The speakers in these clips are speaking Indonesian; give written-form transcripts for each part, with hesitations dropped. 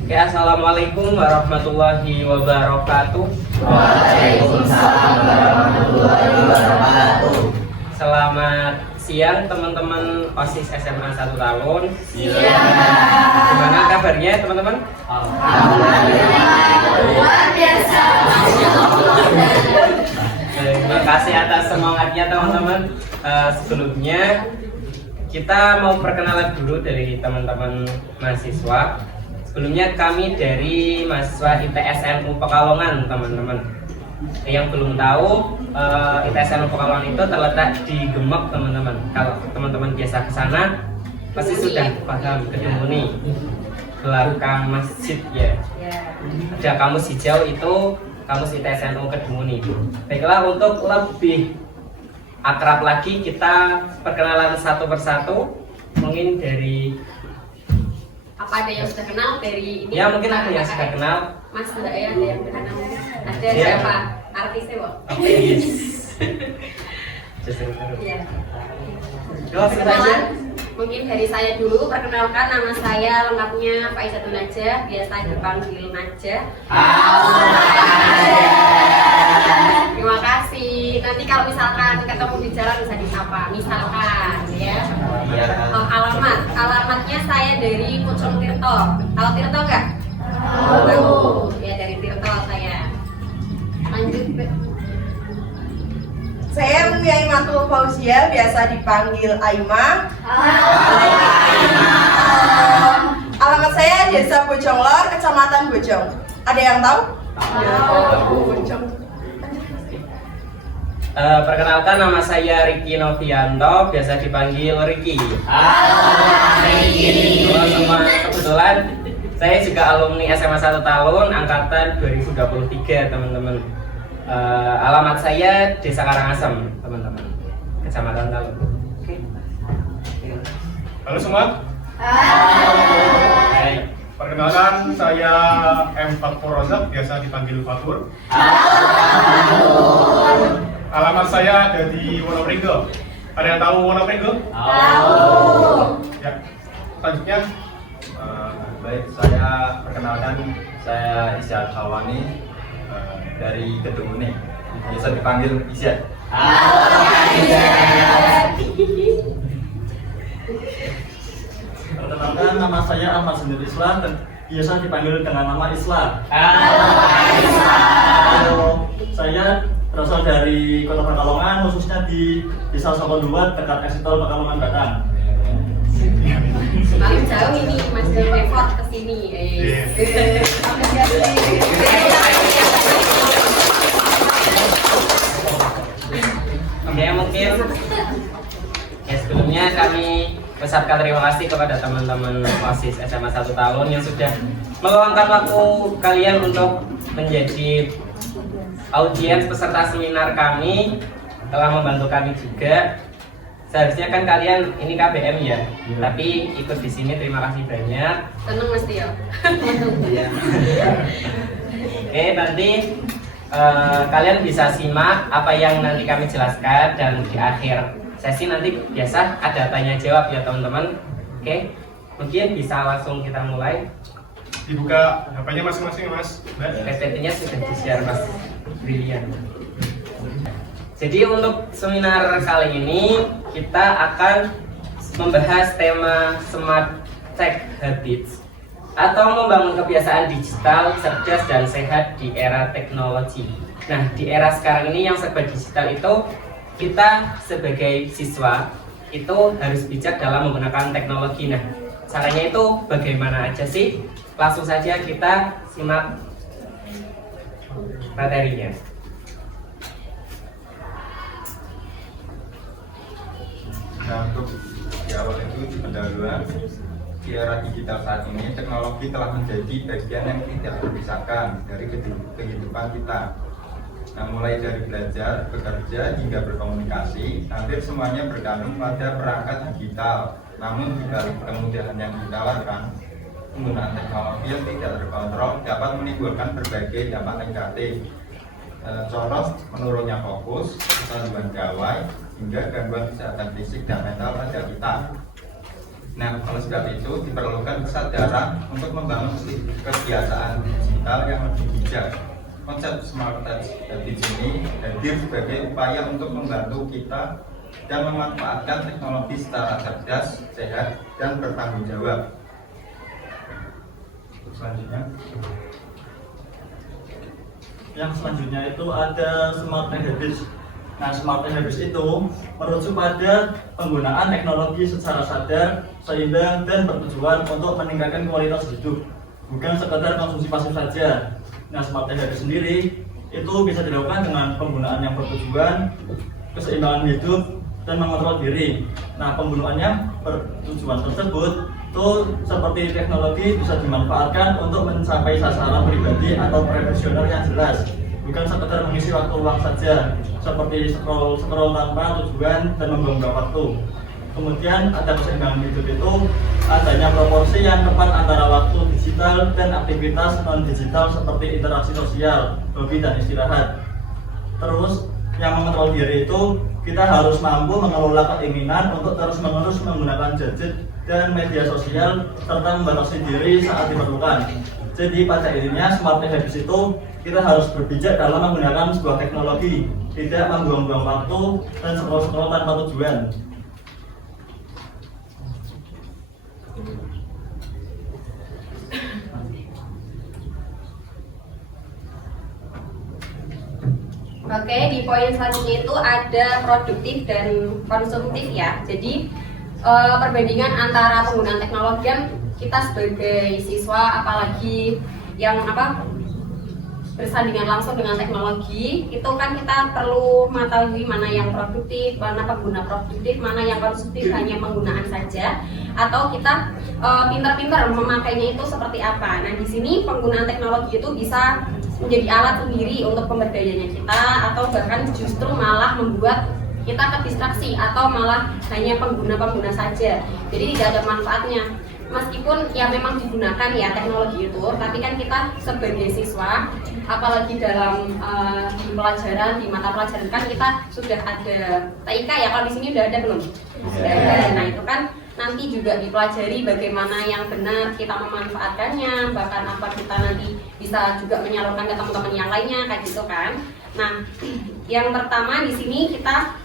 Oke, assalamualaikum warahmatullahi wabarakatuh. Waalaikumsalam warahmatullahi wabarakatuh. Selamat siang teman-teman OSIS SMA 1 tahun. Siang. Gimana kabarnya teman-teman? Alhamdulillah luar biasa. Terima kasih atas semangatnya teman-teman. Sebelumnya kita mau perkenalan dulu dari teman-teman mahasiswa. Sebelumnya kami dari mahasiswa ITSNU Pekalongan teman-teman. Yang belum tahu, ITSNU Pekalongan itu terletak di Gemek teman-teman. Kalau teman-teman biasa ke sana pasti sudah paham Gedung Muni, belakang masjid ya. Ada kamus hijau itu kamus ITSNU Gedung Muni. Baiklah, untuk lebih akrab lagi kita perkenalan satu persatu. Mungkin dari ada yang sudah kenal dari ini? Ya, mungkin ada yang sudah kenal. Mas, sudah ya, ada yang kenal. Ada Ya. siapa? Artisnya, Pak? Artis. Iya. Jelas saja. Perkenalan, mungkin dari saya dulu. Perkenalkan, nama saya lengkapnya Faizatun Najah, biasa dipanggil Najah. Terima kasih. Nanti kalau misalkan ketemu di jalan bisa disapa, misalkan ya. Alamatnya saya dari Pucung Tirto. Tahu Tirto nggak? Tahu. Ya, dari Tirto saya. Lanjut, Be. Saya Umi Aimatul Fauzia, biasa dipanggil Aima. Alamat saya Desa Bojonglor, Kecamatan Bojong. Ada yang tahu? Bojong. Perkenalkan, nama saya Riki Novianto, biasa dipanggil Riki. Halo semua, kebetulan saya juga alumni SMA 1 tahun angkatan 2023 teman-teman. Alamat saya Desa Karangasem teman-teman, Kecamatan Talun. Oke. Halo semua. Hai. Perkenalkan, saya M. Fatfur Rozak, biasa dipanggil Fatur. Alamat saya ada di Wonopringgo. Ada yang tahu Wonopringgo? Ya. Selanjutnya, Baik, saya perkenalkan, saya Isyad Halwani dari Gedung Muni, biasa dipanggil Isyad. Perkenalkan, nama saya Ahmad Sendiri Islam dan biasa dipanggil dengan nama Islam. Saya berasal dari Kota Pekalongan, khususnya di Desa Sokonduat dekat Eksitol Pekalongan Batang. Paling jauh ini Mas dari effort ke sini. Oke, mungkin ya, sebelumnya kami ucapkan terima kasih kepada teman-teman OSIS SMA 1 tahun yang sudah meluangkan waktu kalian untuk menjadi audiens peserta seminar kami, telah membantu kami juga. Seharusnya kan kalian ini KBM ya, tapi ikut di sini, terima kasih banyak. Seneng Mas Tio. Oke, nanti kalian bisa simak apa yang nanti kami jelaskan, dan di akhir sesi nanti biasa ada tanya jawab ya teman-teman. Oke, mungkin bisa langsung kita mulai. dibuka HP-nya masing-masing, Mas. PPT-nya sudah di-share Mas Brilian. Jadi untuk seminar kali ini kita akan membahas tema Smart Tech Habits atau membangun kebiasaan digital cerdas dan sehat di era teknologi. Nah, di era sekarang ini yang serba digital itu, kita sebagai siswa itu harus bijak dalam menggunakan teknologi. Nah, caranya itu bagaimana aja sih? Langsung saja kita simak materinya. Nah, untuk di awal itu di pendahuluan, di era digital saat ini teknologi telah menjadi bagian yang tidak terpisahkan dari kehidupan kita. Nah, mulai dari belajar, bekerja, hingga berkomunikasi, hampir semuanya bergantung pada perangkat digital. Namun, di balik kemudahan yang ditawarkan, penggunaan teknologi yang tidak terkontrol dapat menimbulkan berbagai dampak negatif. Contoh, menurunnya fokus, kecanduan gawai, hingga gangguan kesehatan fisik dan mental pada kita. Nah, oleh sebab itu diperlukan kesadaran untuk membangun kebiasaan digital yang lebih bijak. Konsep Smart Touch Habits ini hadir sebagai upaya untuk membantu kita dan memanfaatkan teknologi secara cerdas, sehat, dan bertanggung jawab. Selanjutnya, yang selanjutnya itu ada Smart Habits. Nah, Smart Habits itu merujuk pada penggunaan teknologi secara sadar, seimbang, dan bertujuan untuk meningkatkan kualitas hidup, bukan sekedar konsumsi pasif saja. Nah, Smart Habits sendiri itu bisa dilakukan dengan penggunaan yang bertujuan, keseimbangan hidup, dan mengontrol diri. Nah, penggunaannya bertujuan tersebut itu seperti teknologi bisa dimanfaatkan untuk mencapai sasaran pribadi atau profesional yang jelas, bukan sekedar mengisi waktu luang saja, seperti scroll tanpa tujuan dan membuang waktu. Kemudian ada keseimbangan hidup itu adanya proporsi yang tepat antara waktu digital dan aktivitas non digital seperti interaksi sosial, hobi, dan istirahat. Terus yang mengontrol diri itu kita harus mampu mengelola keinginan untuk terus-menerus menggunakan gadget dan media sosial serta membatasi diri saat diperlukan. Jadi pada intinya Smart Habits itu kita harus berbijak dalam menggunakan sebuah teknologi, tidak membuang-buang waktu dan scroll tanpa tujuan. Oke, di poin selanjutnya itu ada produktif dan konsumtif ya. Jadi perbandingan antara penggunaan teknologi kan kita sebagai siswa, apalagi yang bersandingan langsung dengan teknologi, itu kan kita perlu mengetahui mana yang produktif, mana pengguna produktif, mana yang konsumtif hanya penggunaan saja, atau kita pintar-pintar memakainya itu seperti apa. Nah, di sini penggunaan teknologi itu bisa menjadi alat sendiri untuk pemberdayanya kita, atau bahkan justru malah membuat kita terdistraksi atau malah hanya pengguna-pengguna saja. Jadi tidak ada manfaatnya. Meskipun ya memang digunakan ya teknologi itu, tapi kan kita sebagai siswa, apalagi dalam pelajaran, di mata pelajaran kan kita sudah ada TIK ya. Kalau di sini udah ada belum? Sudah ada. Nah, itu kan nanti juga dipelajari bagaimana yang benar kita memanfaatkannya, bahkan apa kita nanti bisa juga menyalurkan ke teman-teman yang lainnya kayak gitu kan. Nah, yang pertama di sini kita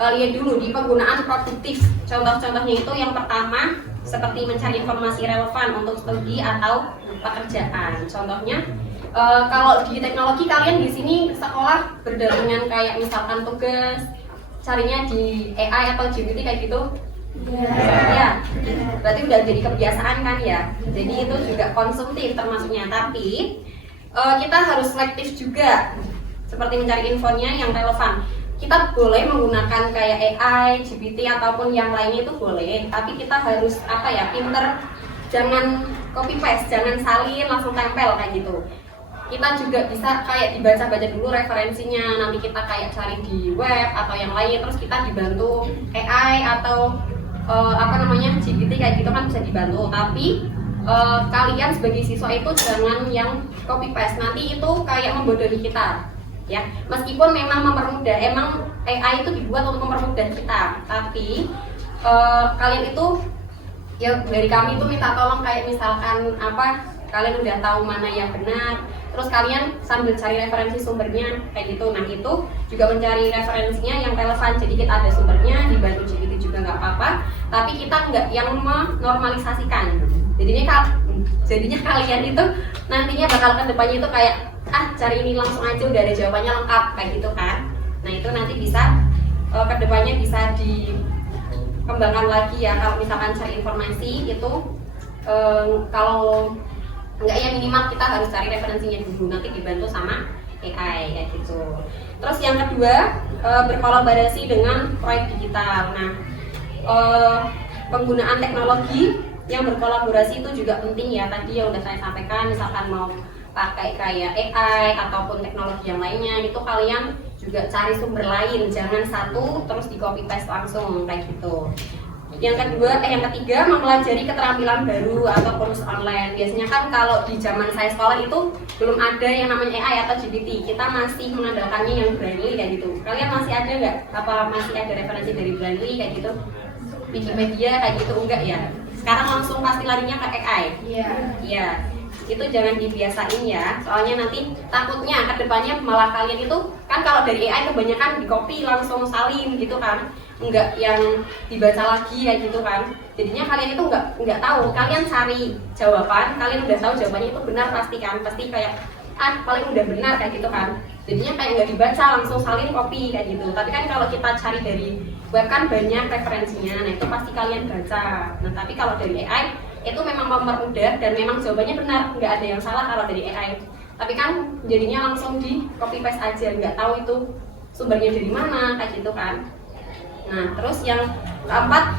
lihat dulu di penggunaan produktif. Contoh-contohnya itu yang pertama seperti mencari informasi relevan untuk studi atau pekerjaan. Contohnya kalau di teknologi kalian di sini sekolah berdampingan kayak misalkan tugas carinya di AI atau GPT kayak gitu. Ya, berarti udah jadi kebiasaan kan ya. Jadi itu juga konsumtif termasuknya. Tapi kita harus selektif juga, seperti mencari infonya yang relevan. Kita boleh menggunakan kayak AI, GPT ataupun yang lainnya itu boleh, tapi kita harus pinter, jangan copy paste, jangan salin langsung tempel kayak gitu. Kita juga bisa kayak dibaca-baca dulu referensinya, nanti kita kayak cari di web atau yang lain, terus kita dibantu AI atau GPT kayak gitu kan bisa dibantu. Tapi kalian sebagai siswa itu jangan yang copy paste, nanti itu kayak membodohi kita. Ya, meskipun memang mempermudah, emang AI itu dibuat untuk mempermudah kita, tapi kalian itu ya dari kami itu minta tolong kayak misalkan kalian udah tahu mana yang benar, terus kalian sambil cari referensi sumbernya kayak gitu. Nah, itu juga mencari referensinya yang relevan, jadi kita ada sumbernya, dibantu GPT juga nggak apa-apa, tapi kita nggak yang menormalisasikan. Jadinya kalian itu nantinya bakal ke depannya itu kayak cari ini langsung aja udah ada jawabannya lengkap kayak gitu kan. Nah, itu nanti bisa kedepannya bisa dikembangkan lagi ya. Kalau misalkan cari informasi itu kalau enggak ya minimal kita harus cari referensinya dulu, nanti dibantu sama AI kayak gitu. Terus yang kedua berkolaborasi dengan proyek digital. Nah, penggunaan teknologi yang berkolaborasi itu juga penting ya. Tadi yang udah saya sampaikan, misalkan mau pakai kayak AI ataupun teknologi yang lainnya, itu kalian juga cari sumber lain, jangan satu terus di copy paste langsung kayak gitu. Yang ketiga mempelajari keterampilan baru atau kursus online. Biasanya kan kalau di zaman saya sekolah itu belum ada yang namanya AI atau GPT, kita masih mengandalkannya yang Brainly kayak gitu. Kalian masih ada nggak? Apa masih ada referensi dari Brainly kayak gitu? Wikipedia kayak gitu, enggak ya. Sekarang langsung pasti larinya ke AI. Iya. Itu jangan dibiasain ya, soalnya nanti takutnya kedepannya malah kalian itu kan kalau dari AI kebanyakan di copy langsung salin gitu kan, enggak yang dibaca lagi kayak gitu kan. Jadinya kalian itu enggak tahu, kalian cari jawaban, kalian udah tahu jawabannya itu benar pasti kan, pasti kayak paling udah benar kayak gitu kan. Jadinya kayak nggak dibaca langsung salin copy kayak gitu. Tapi kan kalau kita cari dari web kan banyak referensinya, nah itu pasti kalian baca. Nah tapi kalau dari AI itu memang mempermudah dan memang jawabannya benar, nggak ada yang salah kalau dari AI. Tapi kan jadinya langsung di copy paste aja, nggak tahu itu sumbernya dari mana kayak gitu kan. Nah terus yang keempat,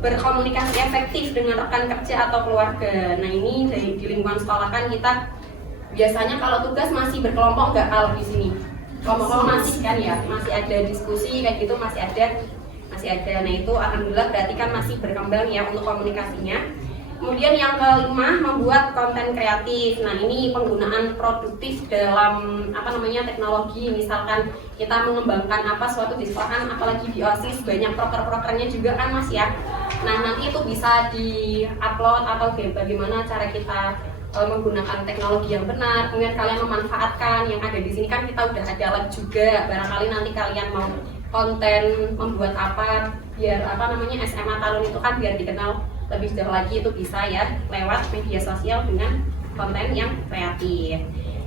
berkomunikasi efektif dengan rekan kerja atau keluarga. Nah ini di lingkungan sekolah kan kita biasanya kalau tugas masih berkelompok, nggak kalau di sini kelompok masih kan ya, masih ada diskusi kayak gitu, masih ada. Nah itu alhamdulillah berarti kan masih berkembang ya untuk komunikasinya. Kemudian yang kelima, membuat konten kreatif. Nah ini penggunaan produktif dalam teknologi. Misalkan kita mengembangkan suatu di sekolahan, apalagi di OSIS banyak proker-prokernya juga kan Mas ya. Nah nanti itu bisa di-upload atau bagaimana cara kita menggunakan teknologi yang benar. Kemudian kalian memanfaatkan yang ada di sini kan kita udah ada lab juga. Barangkali nanti kalian mau konten membuat apa biar SMA Talun itu kan biar dikenal lebih jauh lagi, itu bisa ya lewat media sosial dengan konten yang kreatif.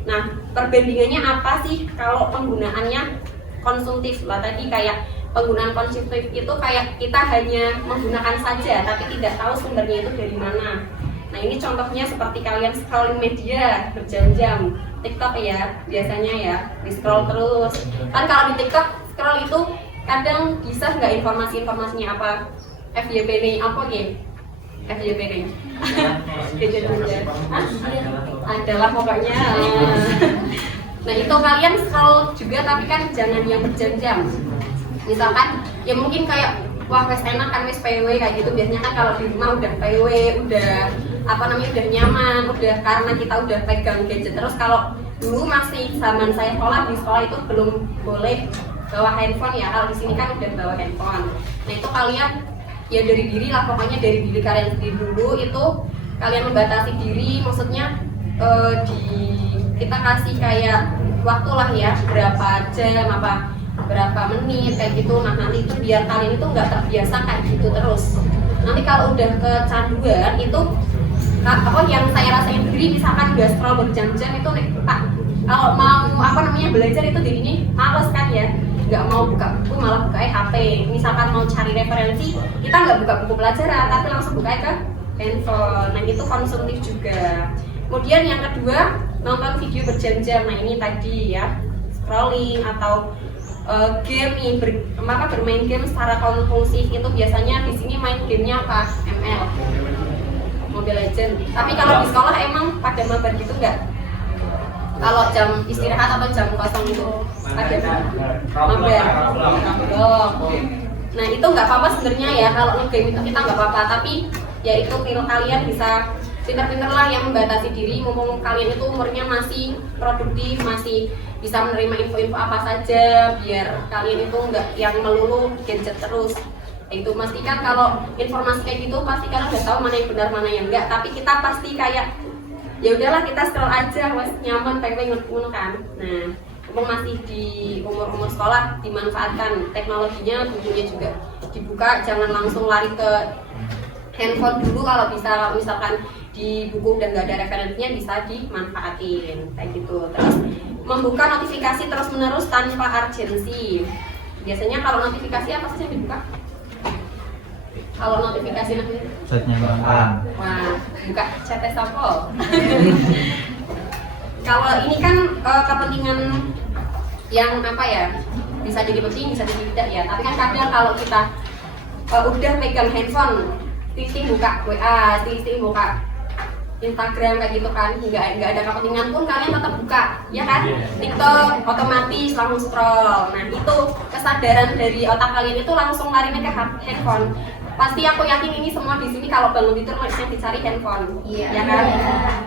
Nah perbandingannya apa sih kalau penggunaannya konsumtif lah tadi, kayak penggunaan konsumtif itu kayak kita hanya menggunakan saja tapi tidak tahu sumbernya itu dari mana. Nah ini contohnya seperti kalian scrolling media berjam-jam, TikTok ya biasanya ya, di scroll terus. Kan kalau di TikTok scroll itu kadang bisa nggak informasinya apa, FYP nih apa gitu, FYP nih adalah pokoknya. Nah itu kalian scroll juga tapi kan jangan yang berjam-jam. Misalkan ya mungkin kayak wah wes enak kan wes PW kayak gitu, biasanya kan kalau di rumah udah PW, udah udah nyaman, udah karena kita udah pegang gadget terus. Kalau dulu masih zaman saya sekolah, di sekolah itu belum boleh bawa handphone ya, kalau di sini kan udah bawa handphone. Nah itu kalian ya dari diri lah, pokoknya dari diri kalian sendiri dulu, itu kalian membatasi diri, maksudnya kita kasih kayak waktu lah ya, berapa jam berapa menit kayak gitu. Nah nanti itu biar kalian itu nggak terbiasa kayak gitu terus. Nanti kalau udah kecanduan itu yang saya rasain sendiri, misalkan udah scroll berjam-jam itu kalau mau belajar itu dirinya males kan ya, nggak mau buka buku malah buka HP. Misalkan mau cari referensi kita nggak buka buku pelajaran tapi langsung buka ke handphone. Nah itu konsumtif juga. Kemudian yang kedua, nonton video berjam-jam. Nah ini tadi ya, scrolling atau game bermain game secara konsumtif. Itu biasanya di sini main gamenya apa? ML, Mobile Legends. Tapi kalau di sekolah emang pada mabar gitu nggak? Kalau jam istirahat atau jam kosong itu ada mabar. Nah itu nggak apa-apa sebenarnya ya, kalau ngegame itu kita nggak apa-apa. Tapi ya itu kalian bisa pinter-pinter lah yang membatasi diri, mumpung kalian itu umurnya masih produktif, masih bisa menerima info-info apa saja, biar kalian itu nggak yang melulu gadget terus. Itu pastikan kalau informasi kayak gitu pasti kalian udah tahu mana yang benar mana yang enggak, tapi kita pasti kayak ya udahlah kita scroll aja, wes nyaman pengen ngono kan. Nah mumpung masih di umur sekolah, dimanfaatkan teknologinya, bukunya juga dibuka, jangan langsung lari ke handphone dulu. Kalau bisa, misalkan di buku udah nggak ada referensinya, bisa dimanfaatin kayak gitu. Terus membuka notifikasi terus menerus tanpa urgensi. Biasanya kalau notifikasi apa sih yang dibuka? Kalau notifikasi nanti Chatnya kawan. wah, buka chat sampel. Kalau ini kan kepentingan yang bisa jadi penting, bisa jadi tidak ya. Tapi kan kadang kalau kita udah pegang handphone, ting buka WA, ting buka Instagram kayak gitu kan, nggak ada kepentingan pun kalian tetap buka, ya kan? TikTok otomatis langsung scroll. Nah itu kesadaran dari otak kalian itu langsung larinya ke handphone. Pasti aku yakin ini semua di sini kalau bangun tidur yang dicari handphone, ya kan?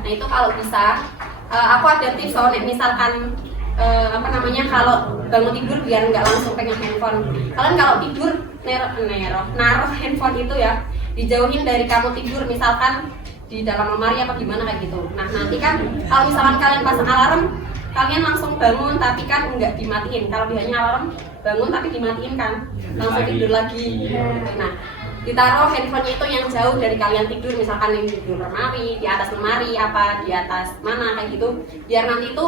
Nah itu kalau bisa, aku ada tips soalnya misalkan kalau bangun tidur biar nggak langsung pegang handphone. Kalian kalau tidur naruh handphone itu ya dijauhin dari kamu tidur, misalkan di dalam lemari apa gimana kayak gitu. Nah nanti kan kalau misalkan kalian pasang alarm, kalian langsung bangun tapi kan nggak dimatiin. Kalau biasanya alarm bangun tapi dimatiin kan, langsung tidur lagi. Nah ditaruh handphonenya itu yang jauh dari kalian tidur, misalkan di tidur lemari, di atas lemari apa di atas mana kayak gitu, biar nanti itu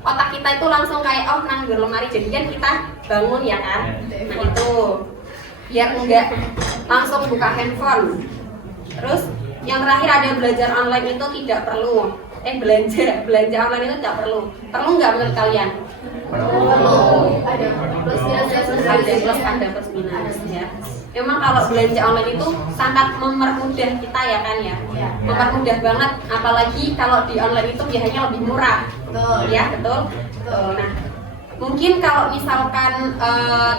otak kita itu langsung kayak oh nang di lemari, jadinya kita bangun ya kan. Nah itu biar enggak langsung buka handphone. Terus yang terakhir ada belajar online itu tidak perlu. Belanja online itu tidak perlu. Perlu nggak menurut kalian? Ada plus minus. Ada plus minus ya. Memang kalau belanja online itu sangat mempermudah kita ya kan ya. Mempermudah banget, apalagi kalau di online itu biasanya lebih murah. Ya betul. Nah mungkin kalau misalkan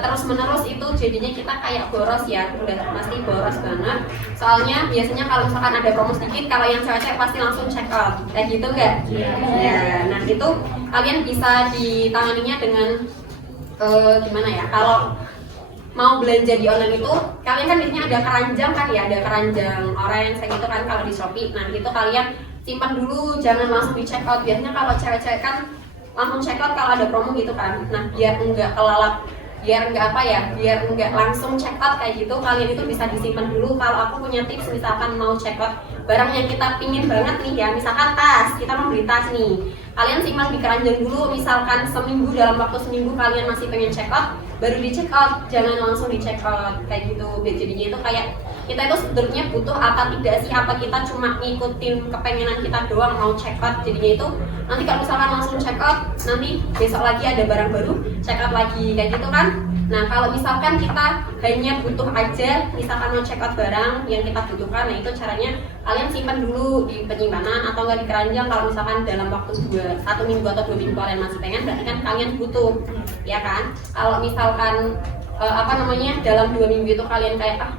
terus menerus itu jadinya kita kayak boros ya, udah pasti boros banget. Soalnya biasanya kalau misalkan ada promo sedikit, kalau yang cewek-cewek pasti langsung check out, kayak gitu nggak? Ya, nah itu kalian bisa ditanganinya dengan gimana ya? Kalau mau belanja di online itu, kalian kan biasanya ada keranjang kan ya, ada keranjang orange kayak gitu kan kalau di Shopee. Nah itu kalian simpan dulu, jangan langsung di check out. Biasanya kalau cewek-cewek kan langsung check out kalau ada promo gitu kan. Nah biar enggak kelalap, biar enggak langsung check out kayak gitu, kalian itu bisa disimpan dulu. Kalau aku punya tips, misalkan mau check out barang yang kita pingin banget nih ya, misalkan tas, kita mau beli tas nih, kalian simpan di keranjang dulu, misalkan seminggu, dalam waktu seminggu kalian masih pengen check out, baru di check out, jangan langsung di check out kayak gitu. Jadinya itu kayak kita itu sebenarnya butuh apa tidak sih, apa kita cuma ngikutin kepengenan kita doang mau check out. Jadinya itu nanti kalau misalkan langsung check out, nanti besok lagi ada barang baru check out lagi kayak gitu kan. Nah kalau misalkan kita hanya butuh aja, misalkan mau check out barang yang kita butuhkan, nah itu caranya kalian simpan dulu di penyimpanan atau enggak di keranjang. Kalau misalkan dalam waktu 1 minggu atau 2 minggu kalian masih pengen, berarti kan kalian butuh ya kan. Kalau misalkan dalam 2 minggu itu kalian kayak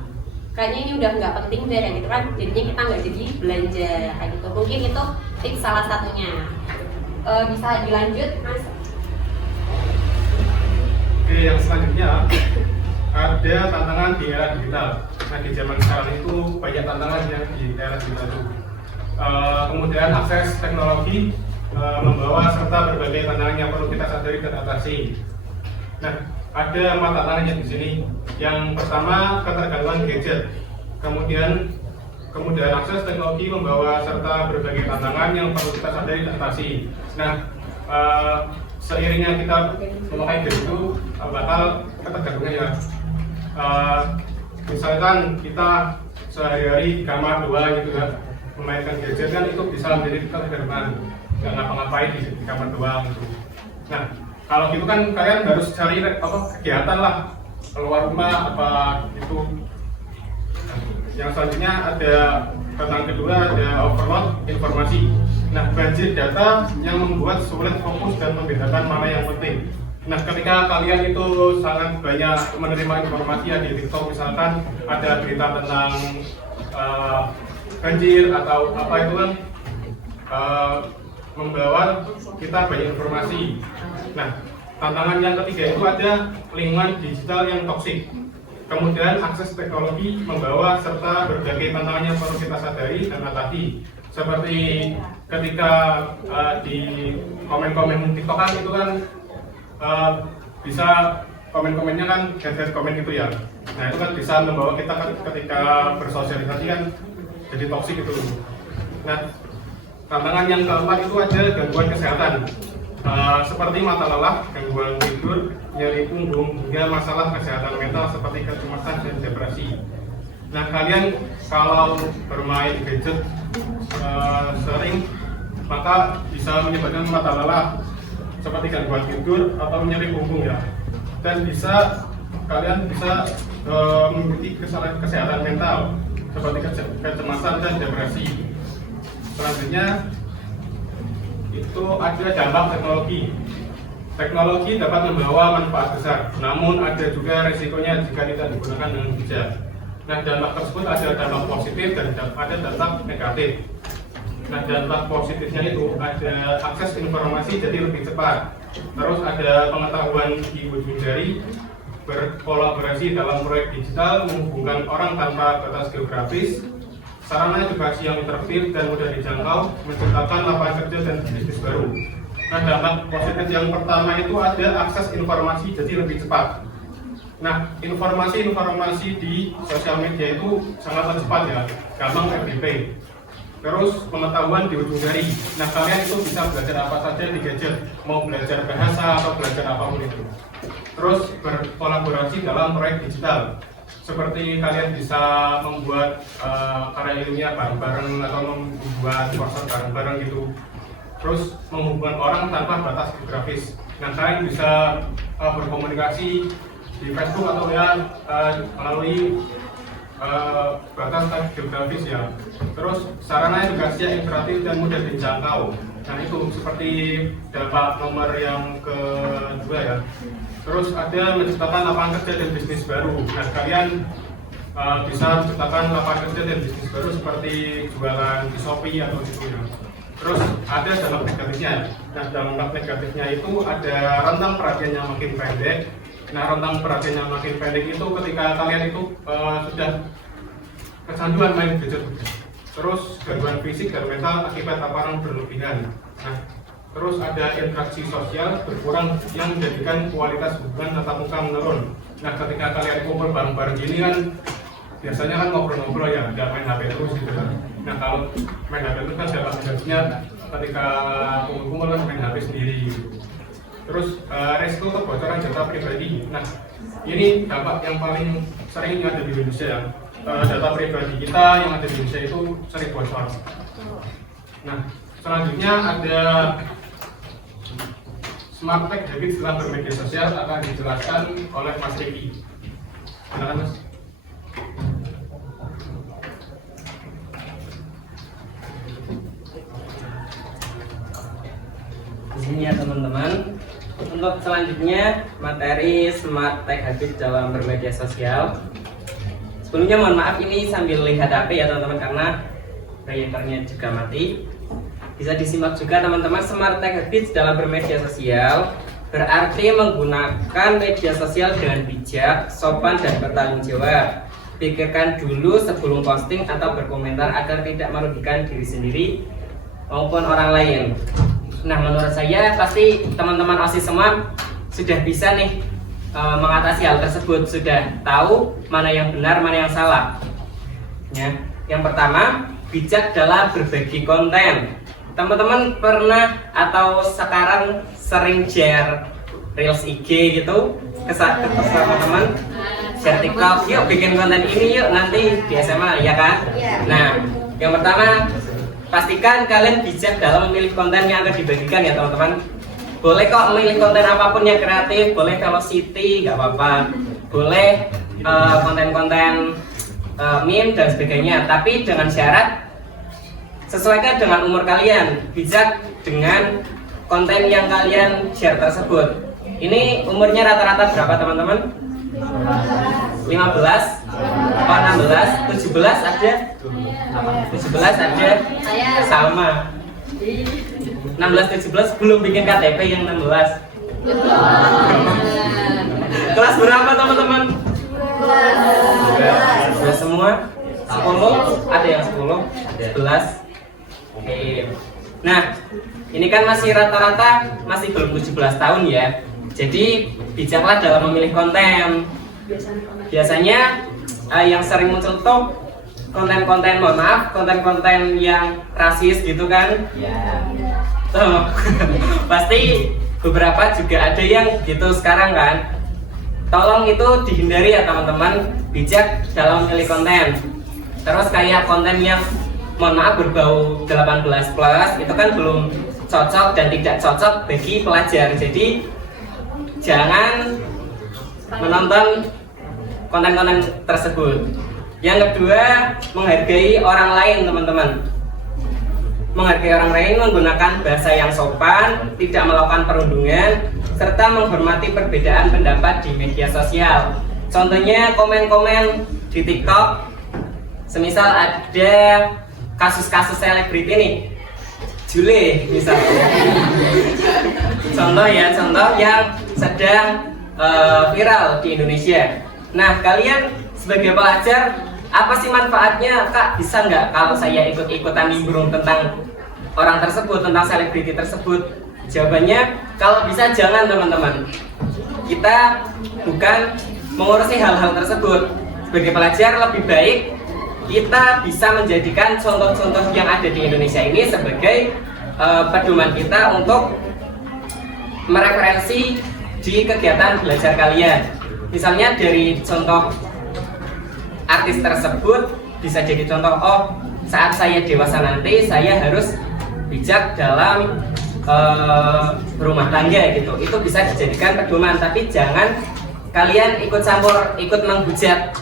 kayaknya ini udah nggak penting deh gitu kan, jadinya kita nggak jadi belanja kayak gitu. Mungkin itu tips salah satunya. Bisa dilanjut Mas? Oke, yang selanjutnya ada tantangan di era digital. Nah di zaman sekarang itu banyak tantangan yang di era digital itu. Kemudian akses teknologi membawa serta berbagai tantangan yang perlu kita sadari dan atasi. Nah ada 4 tantangannya di sini. Yang pertama, ketergantungan gadget. Kemudian kemudahan akses teknologi membawa serta berbagai tantangan yang perlu kita sadari dan atasi. Nah seiringnya kita memakai gadget itu bakal ketergantungan ya. Misalkan kita sehari-hari di kamar doang gitu kan, memainkan gadget kan itu bisa menjadi ketergantungan, nggak ngapa-ngapain di kamar doang gitu. Nah kalau gitu kan kalian harus cari kegiatan lah, keluar rumah apa gitu. Yang selanjutnya ada tantangan kedua, ada overload informasi. Nah banjir data yang membuat sulit fokus dan membedakan mana yang penting. Nah ketika kalian itu sangat banyak menerima informasi ya di TikTok, misalkan ada berita tentang banjir atau apa itu kan membawa kita banyak informasi. Nah tantangan yang ketiga itu ada lingkungan digital yang toksik. Kemudian akses teknologi membawa serta berbagai tantangan yang perlu kita sadari dan atasi. Seperti ketika di komen-komen TikTok kan itu kan bisa komen-komennya kan head komen gitu ya. Nah itu kan bisa membawa kita ketika bersosialisasi kan jadi toksik gitu. Nah tantangan yang keempat itu ada gangguan kesehatan. Seperti mata lelah, gangguan tidur, nyeri punggung, hingga masalah kesehatan mental seperti kecemasan dan depresi. Nah kalian kalau bermain gadget sering, maka bisa menyebabkan mata lelah seperti gangguan tidur atau nyeri punggung ya. Dan kalian bisa memiliki kesehatan mental seperti kecemasan dan depresi. Selanjutnya itu ada dampak teknologi. Teknologi dapat membawa manfaat besar, namun ada juga risikonya jika tidak digunakan dengan bijak. Nah dampak tersebut ada dampak positif dan ada dampak negatif. Nah, dampak positifnya itu ada akses informasi jadi lebih cepat. Terus ada pengetahuan di ujung jari, berkolaborasi dalam proyek digital, menghubungkan orang tanpa batas geografis, sarana edukasi yang interaktif dan mudah dijangkau, menciptakan lapangan kerja dan bisnis baru. Nah, dampak positif yang pertama itu ada akses informasi jadi lebih cepat. Nah, informasi di sosial media itu sangat cepat ya, gampang FYP. Terus pengetahuan di ujung jari. Nah, kalian itu bisa belajar apa saja di gadget, mau belajar bahasa atau belajar apapun itu. Terus berkolaborasi dalam proyek digital. Seperti kalian bisa membuat karya ilmiah bareng-bareng atau membuat workshop bareng-bareng gitu. Terus menghubungkan orang tanpa batas geografis. Nah, kalian bisa berkomunikasi di Facebook atau ya melalui batas geografis ya. Terus sarana edukasi yang interaktif dan mudah dijangkau. Nah, itu seperti dampak nomor yang kedua ya. Terus ada menciptakan lapangan kerja dan bisnis baru. Nah, kalian bisa menciptakan lapangan kerja dan bisnis baru seperti jualan di Shopee atau gitu ya. Terus ada dampak negatifnya. Nah, dampak negatifnya itu ada rentang perhatian yang makin pendek. Nah, rentang perhatian yang makin pendek itu ketika kalian itu sudah kecanduan main gadget. Terus gangguan fisik dan mental akibat paparan berlebihan. Nah, terus ada interaksi sosial berkurang yang menjadikan kualitas hubungan tatap muka menurun. Nah, ketika kalian kumpul bareng-bareng gini kan biasanya kan ngobrol-ngobrol ya, nggak main HP terus gitu kan. Nah, kalau main HP itu kan dampak negatifnya ketika kumpul-kumpul kan main HP sendiri gitu. Terus resiko kebocoran data pribadi. Nah, ini dampak yang paling sering ada di Indonesia ya. Data pribadi kita yang ada di Indonesia itu sering bocor. Nah, selanjutnya ada smart tech habits dalam bermedia sosial akan dijelaskan oleh Mas Riki. Silakan Mas. Di sini ya teman-teman. Untuk selanjutnya materi smart tech habits dalam bermedia sosial. Sebelumnya mohon maaf ini sambil lihat HP ya teman-teman karena proyektornya juga mati. Bisa disimak juga teman-teman, smart tech habits dalam bermedia sosial berarti menggunakan media sosial dengan bijak, sopan dan bertanggung jawab. Pikirkan dulu sebelum posting atau berkomentar agar tidak merugikan diri sendiri maupun orang lain. Nah, menurut saya pasti teman-teman OSIS semua sudah bisa nih mengatasi hal tersebut, sudah tahu mana yang benar, mana yang salah. Ya, yang pertama, bijak dalam berbagi konten. Teman-teman pernah atau sekarang sering share reels IG gitu ke teman-teman, share TikTok, yuk bikin konten ini yuk nanti di SMA ya kan? Nah, yang pertama pastikan kalian bijak dalam memilih konten yang akan dibagikan ya teman-teman. Boleh kok memilih konten apapun yang kreatif, boleh kalau city nggak apa-apa, boleh konten-konten meme dan sebagainya, tapi dengan syarat sesuaikan dengan umur kalian, bijak dengan konten yang kalian share tersebut. Ini umurnya rata-rata berapa teman-teman? 15, 16, 17 ada? 17 ada? Sama 16-17 belum bikin KTP yang 16. Kelas berapa teman-teman? 12 semua? 10? Ada yang 10? 11? Oke. Nah, ini kan masih rata-rata masih belum 17 tahun ya. Jadi bijaklah dalam memilih konten. Biasanya yang sering muncul tuh konten-konten, mohon maaf, konten-konten yang rasis gitu kan. Tuh, pasti beberapa juga ada yang gitu sekarang kan. Tolong itu dihindari ya teman-teman, bijak dalam memilih konten. Terus kayak konten yang mohon maaf berbau 18 plus itu kan belum cocok dan tidak cocok bagi pelajar. Jadi jangan menonton konten-konten tersebut. Yang kedua, menghargai orang lain teman-teman. Menghargai orang lain menggunakan bahasa yang sopan, tidak melakukan perundungan, serta menghormati perbedaan pendapat di media sosial. Contohnya komen-komen di TikTok, semisal ada kasus-kasus selebriti nih, Jule misalnya. Contoh yang sedang viral di Indonesia. Nah, kalian sebagai pelajar, apa sih manfaatnya, Kak? Bisa nggak kalau saya ikut-ikutan nimbrung tentang orang tersebut, tentang selebriti tersebut? Jawabannya, kalau bisa jangan teman-teman. Kita bukan mengurusi hal-hal tersebut. Sebagai pelajar lebih baik kita bisa menjadikan contoh-contoh yang ada di Indonesia ini sebagai pedoman kita untuk mereferensi di kegiatan belajar kalian. Misalnya dari contoh artis tersebut bisa jadi contoh, oh saat saya dewasa nanti saya harus bijak dalam berumah tangga gitu. Itu bisa dijadikan pedoman, tapi jangan kalian ikut campur, ikut menghujat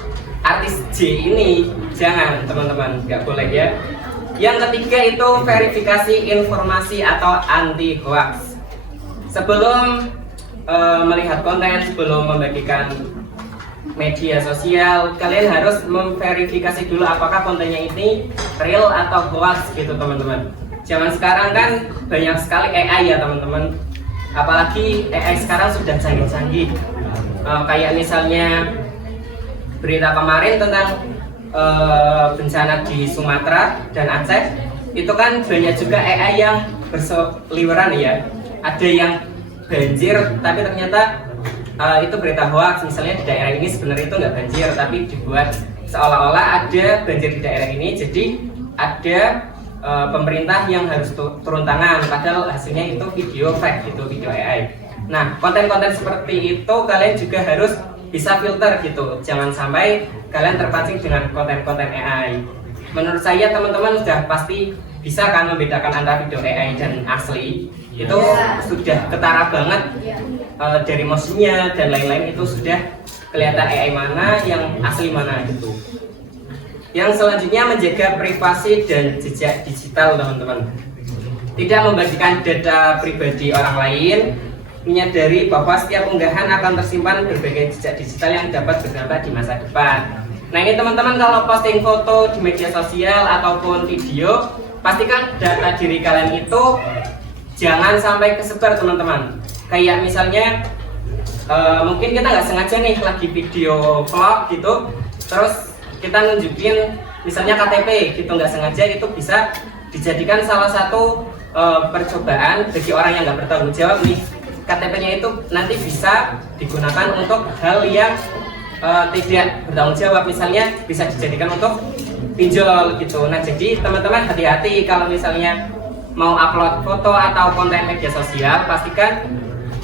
artis J ini, jangan teman-teman, nggak boleh ya. Yang ketiga itu verifikasi informasi atau anti hoax. Sebelum melihat konten, sebelum membagikan media sosial, kalian harus memverifikasi dulu apakah kontennya ini real atau hoax gitu teman-teman. Zaman sekarang kan banyak sekali AI ya teman-teman, apalagi AI sekarang sudah canggih-canggih. Kayak misalnya berita kemarin tentang bencana di Sumatera dan Aceh, itu kan banyak juga AI yang berseliweran ya. Ada yang banjir tapi ternyata itu berita hoax. Misalnya di daerah ini sebenarnya itu nggak banjir, tapi dibuat seolah-olah ada banjir di daerah ini, jadi ada pemerintah yang harus turun tangan, padahal hasilnya itu video fake gitu, video AI. Nah, konten-konten seperti itu kalian juga harus bisa filter gitu, jangan sampai kalian terpancing dengan konten-konten AI. Menurut saya teman-teman sudah pasti bisa kan membedakan antara video AI dan asli. Itu sudah ketara banget, dari motionnya dan lain-lain itu sudah kelihatan AI mana yang asli mana gitu. Yang selanjutnya menjaga privasi dan jejak digital teman-teman. Tidak membagikan data pribadi orang lain, menyadari bahwa setiap unggahan akan tersimpan berbagai jejak digital yang dapat berdampak di masa depan. Nah ini teman-teman, kalau posting foto di media sosial ataupun video, pastikan data diri kalian itu jangan sampai kesebar teman-teman. Kayak misalnya mungkin kita nggak sengaja nih lagi video vlog gitu, terus kita nunjukin misalnya KTP gitu, nggak sengaja, itu bisa dijadikan salah satu percobaan bagi orang yang nggak bertanggung jawab nih. KTP-nya itu nanti bisa digunakan untuk hal yang tidak bertanggung jawab, misalnya bisa dijadikan untuk pinjol gitu. Nah jadi teman-teman hati-hati kalau misalnya mau upload foto atau konten media sosial, pastikan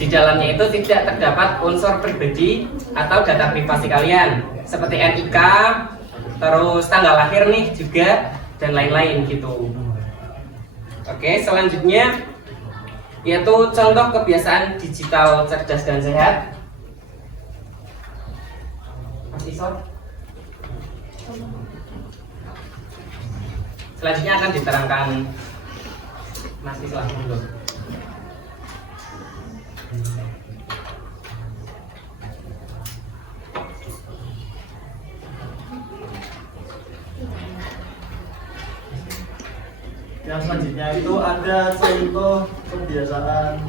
di dalamnya itu tidak terdapat unsur pribadi atau data privasi kalian seperti NIK, terus tanggal lahir nih juga, dan lain-lain gitu. Oke, selanjutnya yaitu contoh kebiasaan digital cerdas dan sehat. Mas Isor. Selanjutnya akan diterangkan Mas Isor dulu. Yang selanjutnya itu ada contoh kebiasaan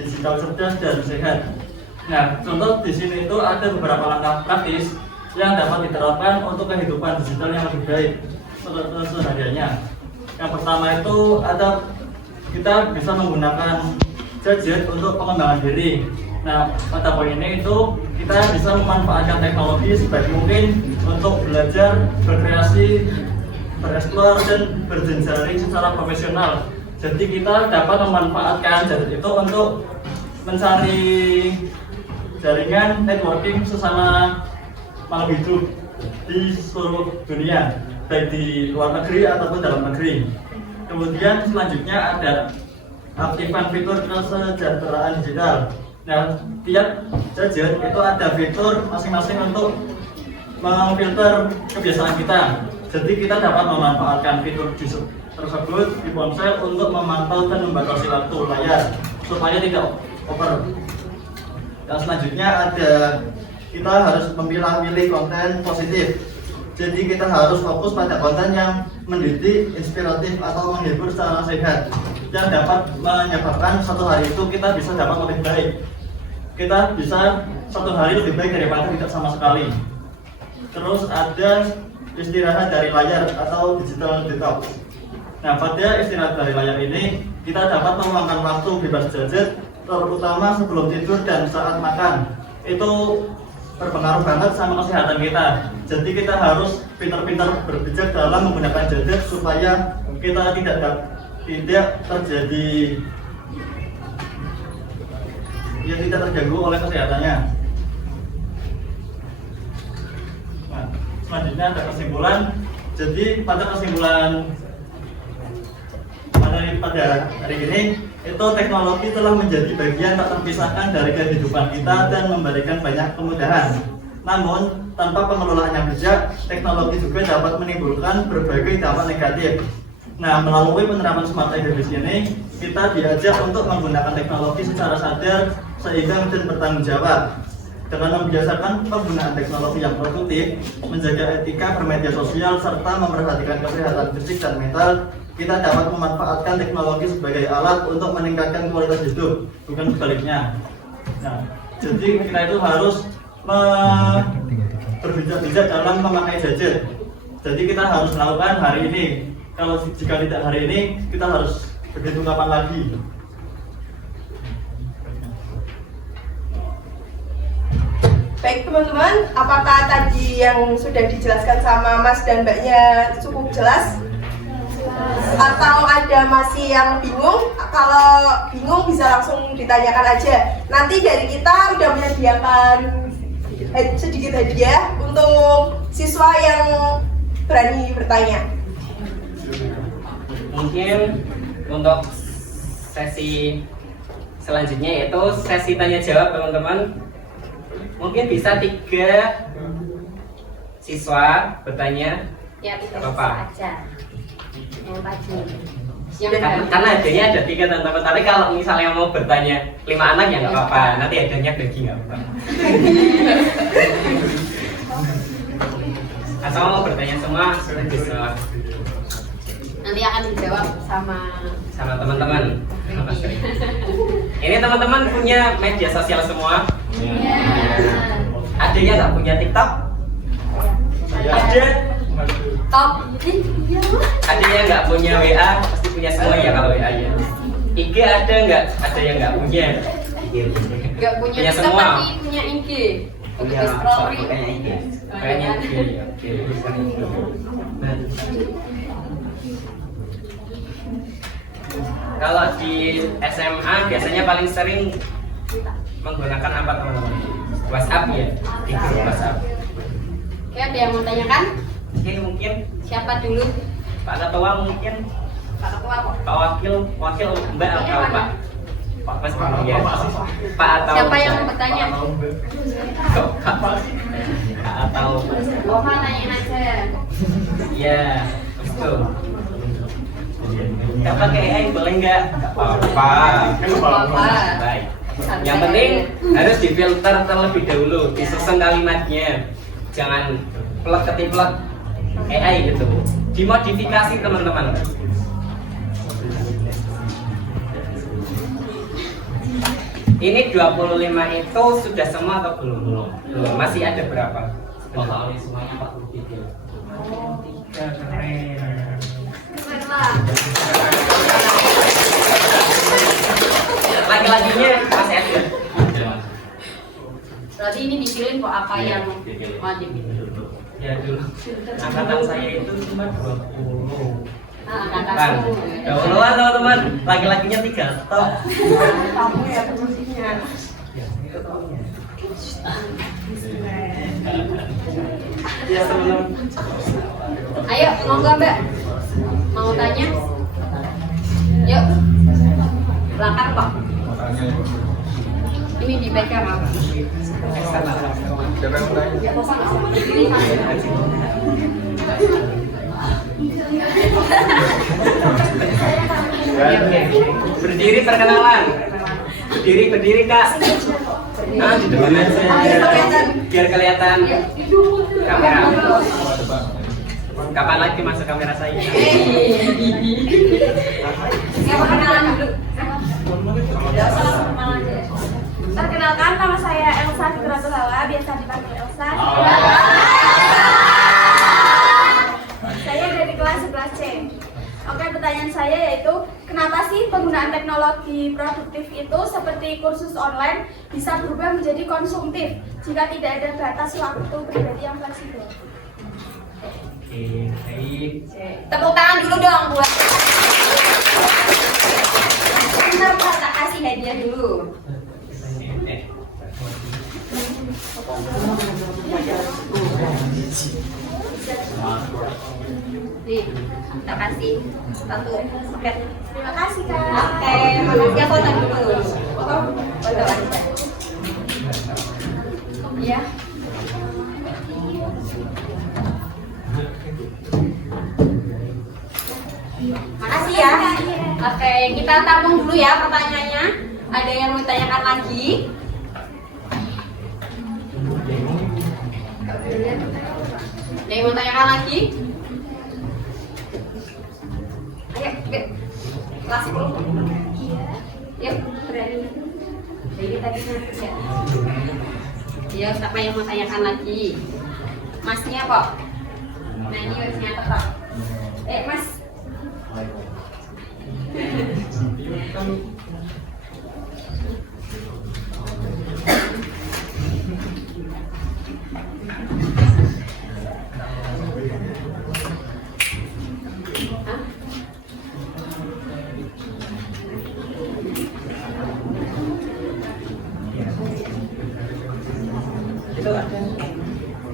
digital cerdas dan sehat. Nah, contoh di sini itu ada beberapa langkah praktis yang dapat diterapkan untuk kehidupan digital yang lebih baik sehariannya. Yang pertama itu ada, kita bisa menggunakan gadget untuk pengembangan diri. Nah, pada poin ini itu kita bisa memanfaatkan teknologi sebaik mungkin untuk belajar, berkreasi, bereksplor, dan berjejaring secara profesional. Jadi kita dapat memanfaatkan gadget itu untuk mencari jaringan networking sesama makhluk hidup di seluruh dunia, baik di luar negeri ataupun dalam negeri. Kemudian selanjutnya ada aktifkan fitur kesejahteraan digital. Nah, tiap gadget itu ada fitur masing-masing untuk memfilter kebiasaan kita. Jadi kita dapat memanfaatkan fitur tersebut di ponsel untuk memantau dan membatasi waktu layar supaya tidak over. Dan selanjutnya ada, kita harus memilah-milih konten positif. Jadi kita harus fokus pada konten yang mendidik, inspiratif atau menghibur secara sehat yang dapat menyebabkan satu hari itu kita bisa dapat lebih baik. Kita bisa satu hari lebih baik daripada tidak sama sekali. Terus ada istirahat dari layar atau digital detox. Nah, pada istirahat dari layar ini kita dapat meluangkan waktu bebas gadget, terutama sebelum tidur dan saat makan. Itu berpengaruh banget sama kesehatan kita. Jadi kita harus pintar-pintar berbijak dalam menggunakan gadget supaya kita tidak terjadi tidak terganggu oleh kesehatannya. Nah, selanjutnya ada kesimpulan. Jadi pada kesimpulan pada hari ini itu teknologi telah menjadi bagian tak terpisahkan dari kehidupan kita dan memberikan banyak kemudahan. Namun tanpa pengelolaan yang bijak, teknologi juga dapat menimbulkan berbagai dampak negatif. Nah, melalui penerapan smart habits ini, kita diajak untuk menggunakan teknologi secara sadar, seimbang dan bertanggung jawab. Dengan membiasakan penggunaan teknologi yang produktif, menjaga etika bermedia sosial, serta memperhatikan kesehatan fisik dan mental, kita dapat memanfaatkan teknologi sebagai alat untuk meningkatkan kualitas hidup, bukan sebaliknya. Nah, jadi kita itu harus berbijak-bijak dalam memakai gadget. Jadi kita harus melakukan hari ini. Kalau jika tidak hari ini, kita harus berhitung kapan lagi. Baik teman-teman, apakah tadi yang sudah dijelaskan sama Mas dan Mbaknya cukup jelas? Atau ada masih yang bingung? Kalau bingung bisa langsung ditanyakan aja. Nanti dari kita udah menyediakan sedikit hadiah untuk siswa yang berani bertanya. Mungkin untuk sesi selanjutnya yaitu sesi tanya jawab teman-teman. Mungkin bisa 3 siswa bertanya. Ya, 3 apa? siswa aja. Yang tadi. Karena hadiahnya ada 3 teman-teman. Tapi kalau misalnya mau bertanya 5 anak ya nggak apa-apa. Nanti hadiahnya bagi nggak apa-apa. Asal mau bertanya semua bisa. Nanti akan dijawab sama Teman-teman. Ini teman-teman punya media sosial semua? Ada yang nggak punya TikTok? Ada. top. Ada yang nggak punya WA? Pasti punya semua ya kalau WA ya. IG ada nggak? Ada yang nggak punya? Nggak punya Punya TikTok semua. tapi punya IG. Untuk story. Kayaknya IG. Oke. Nah. Kalau di SMA biasanya paling sering menggunakan apa teman-teman? WhatsApp ya, di grup WhatsApp. Oke, ada yang mau tanyakan? Oke, mungkin Siapa dulu? Pak Ketua mungkin, Pak Ketua kok. Pak Wakil Mbak atau Pak Mas ya. Pak atau Siapa yang mau bertanya? Pak atau Oh, tanyain aja. ya, betul. Nggak pakai AI boleh nggak? Nggak apa-apa. Apa? Baik. Yang penting harus difilter terlebih dahulu, disusun kalimatnya, jangan plek-ketiplek AI gitu. Dimodifikasi teman-teman. Ini 25 itu sudah semua atau belum? Belum. Masih ada berapa? Totalnya semuanya 43. Oh, 3 keren. Laki-lakinya masih ada. Berarti ini dipilih kok apa yang wajib dipilih. Ya dulu. Angkatan saya itu cuma 20. Angkatan 20-an teman-teman. Laki-lakinya 3 stop. Kamu ya kursinya. Ya teman-teman. Ayo, monggo Mbak. Mau tanya? Yuk. Belakang Pak. Ini dipegang apa? Siapa yang mulai? Oke. Berdiri perkenalan. Berdiri Kak. Nah, di depan aja. Biar kelihatan kamera. Kapan lagi masuk kamera saya? Siapa kenalan dulu? Perkenalkan, nama saya Elsa Fikratulawa, biasa dipanggil Elsa. Saya dari kelas 11C. Oke, pertanyaan saya yaitu, kenapa sih penggunaan teknologi produktif itu seperti kursus online bisa berubah menjadi konsumtif jika tidak ada batas waktu pribadi yang fleksibel? Oke, baik. Tepuk tangan dulu dong buat. Bentar Pak, tak kasih hadiah dulu. Nih, tak kasih satu paket. Terima kasih Kak. Oke, makasih ya, foto dulu. Foto aja. Iya. Makasih ya. Oke, kita tampung dulu ya pertanyaannya. Ada yang mau ditanyakan lagi? Ada yang mau tanyakan lagi? Ayo, kelas 10. Yuk, berani. Jadi tadi ya. Iya, siapa yang mau tanyakan lagi? Masnya kok? Nah, ini masnya tetap. Mas.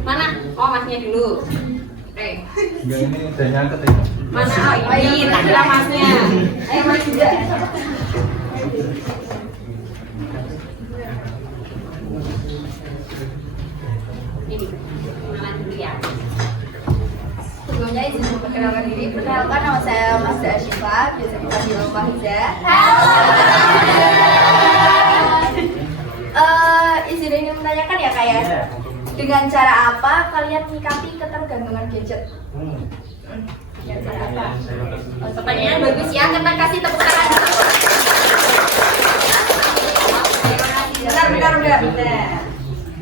Mana? Oh, masnya dulu. Enggak, ini udah nyangkut ya. Mana? Oh, ini tak kira masnya. Ayo mas juga. Ini, kenalan dulu ya. Sebelumnya izin memperkenalkan diri. Perkenalkan, nama saya Mas Asyifa, biasa dipanggil Mbak Hiza. Izin ingin menanyakan ya Kak ya, dengan cara apa kalian menyikapi ketergantungan gadget? Dengan cara apa? Pertanyaan bagus ya, kita kasih tepuk tangan dulu.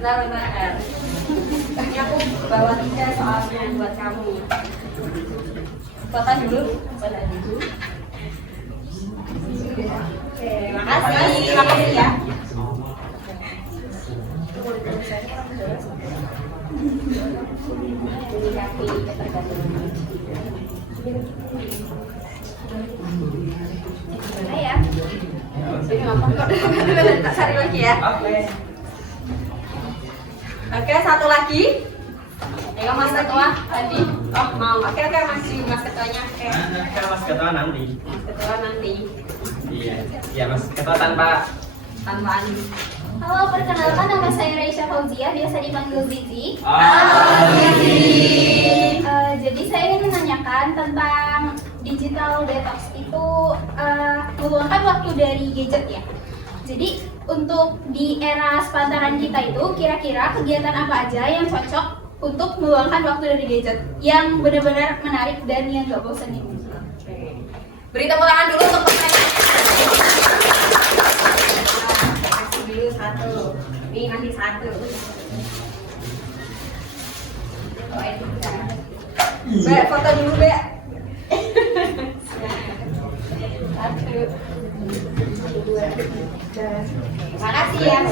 Bentar. Ini aku bawa 3 soalnya buat kamu. Foto dulu. Oke, makasih ya. Menyikapi ketergantungan. Gimana ya? Ini ngomong kok. Tak cari lagi ya. Oke, satu lagi. Ayo Mas Ketua tadi. Oh, mau. Oke, masih Mas Ketuanya. Oke. Nah, Mas Ketua nanti. Mas Ketua nanti. Iya Mas Ketua tanpa Andi. Halo, perkenalkan, nama saya Raisya Fauzia, biasa dipanggil Zizi. Jadi saya ingin menanyakan tentang digital detox itu meluangkan waktu dari gadget ya. Jadi untuk di era sepantaran kita itu kira-kira kegiatan apa aja yang cocok untuk meluangkan waktu dari gadget yang benar-benar menarik dan yang gak bosan ini? Beri tepuk tangan dulu untuk pertanyaan. Kasih dulu satu. Ini kasih satu. Oh, ini bisa. Be, foto dulu, Be. Satu. Dua. Makasih ya.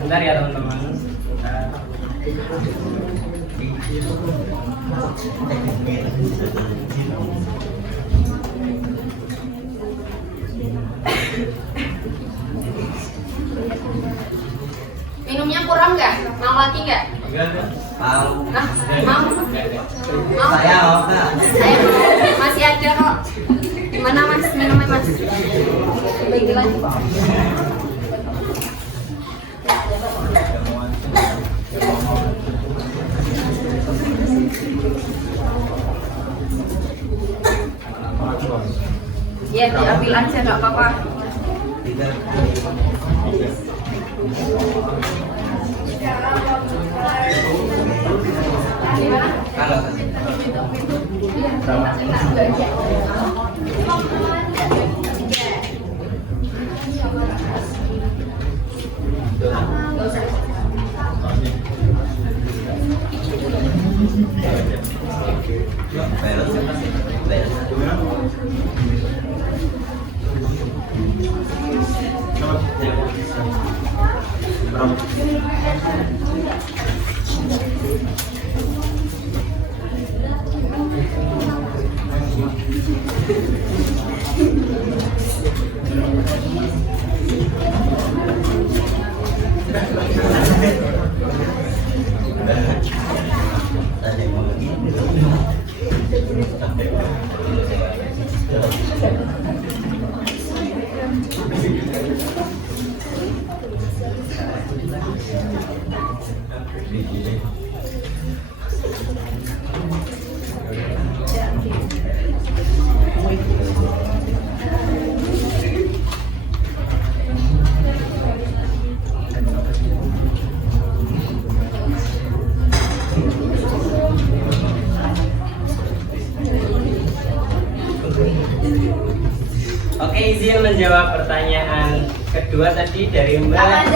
Bentar ya teman-teman. Minumnya kurang nggak? Mau lagi nggak? Mau. Nah, mau? Mau? Saya mau Kak. Saya masih ada kok. Gimana Mas? Minumnya Mas? Bagi lagi Pak. Ya, diambil aja nggak apa-apa. Oke, izin menjawab pertanyaan kedua tadi dari Mbak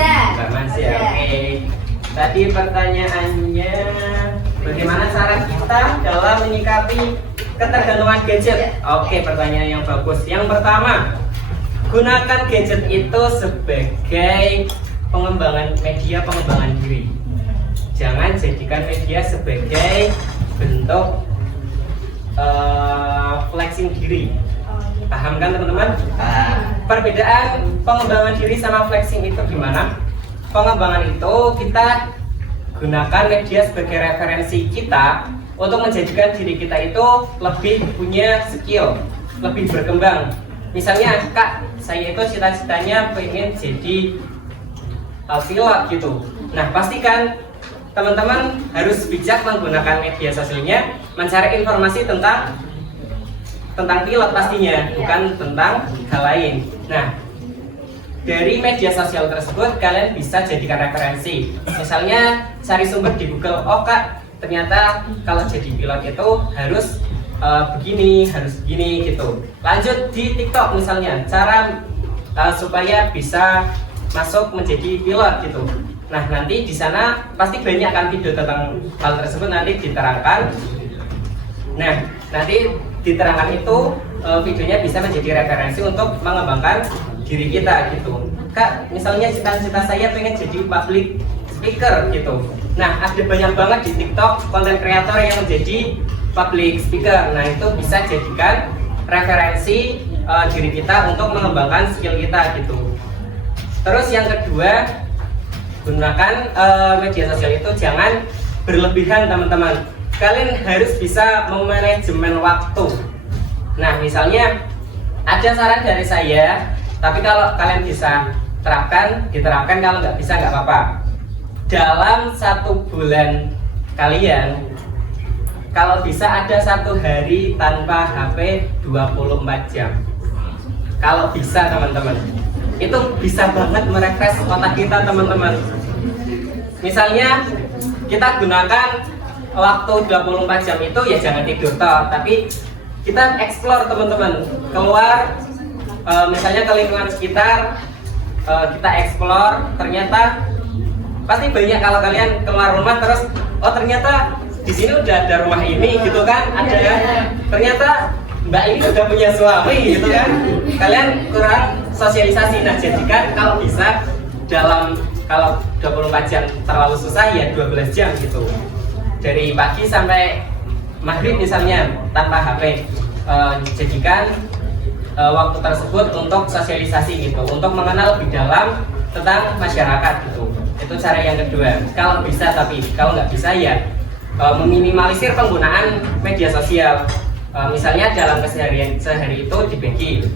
Mansia. Oke, tadi pertanyaannya bagaimana cara kita dalam menyikapi ketergantungan gadget? Oke, pertanyaan yang bagus. Yang pertama, gunakan gadget itu sebagai media pengembangan diri. Jangan jadikan media sebagai bentuk flexing diri. Paham kan teman-teman? Perbedaan pengembangan diri sama flexing itu gimana? Pengembangan itu kita gunakan media sebagai referensi kita untuk menjadikan diri kita itu lebih punya skill, lebih berkembang. Misalnya, Kak, saya itu cita-citanya pengen jadi pilot gitu. Nah, pastikan teman-teman harus bijak menggunakan media sosialnya, mencari informasi tentang pilot pastinya, bukan tentang hal lain. Nah, dari media sosial tersebut kalian bisa jadikan referensi. Misalnya cari sumber di Google, oh Kak, ternyata kalau jadi pilot itu harus begini gitu. Lanjut di TikTok misalnya, cara supaya bisa masuk menjadi pilot gitu. Nah, nanti di sana pasti banyak kan video tentang hal tersebut nanti diterangkan. Nah, nanti diterangkan itu videonya bisa menjadi referensi untuk mengembangkan diri kita gitu. Kak, misalnya cita-cita saya pengen jadi public speaker gitu. Nah, ada banyak banget di TikTok konten kreator yang menjadi public speaker. Nah, itu bisa jadikan referensi diri kita untuk mengembangkan skill kita gitu. Terus yang kedua, gunakan media sosial itu jangan berlebihan teman-teman. Kalian harus bisa memanajemen waktu. Nah, misalnya ada saran dari saya, tapi kalau kalian bisa diterapkan, kalau nggak bisa nggak apa-apa. Dalam 1 bulan kalian, kalau bisa ada 1 hari tanpa HP 24 jam. Kalau bisa teman-teman, itu bisa banget merefresh otak kita teman-teman. Misalnya kita gunakan waktu 24 jam itu ya jangan tidur toh, tapi kita explore teman-teman, keluar misalnya ke lingkungan sekitar, kita explore. Ternyata pasti banyak kalau kalian keluar rumah terus, oh ternyata di sini udah ada rumah ini gitu kan, ada ya. Ternyata Mbak ini udah punya suami gitu kan. Kalian kurang sosialisasi. Nah, jadikan kalau bisa kalau 24 jam terlalu susah ya 12 jam gitu. Dari pagi sampai maghrib misalnya tanpa HP, jadikan waktu tersebut untuk sosialisasi gitu, untuk mengenal lebih dalam tentang masyarakat gitu. Itu cara yang kedua. Kalau bisa, tapi kalau nggak bisa ya meminimalisir penggunaan media sosial. Misalnya dalam keseharian sehari itu dibagi.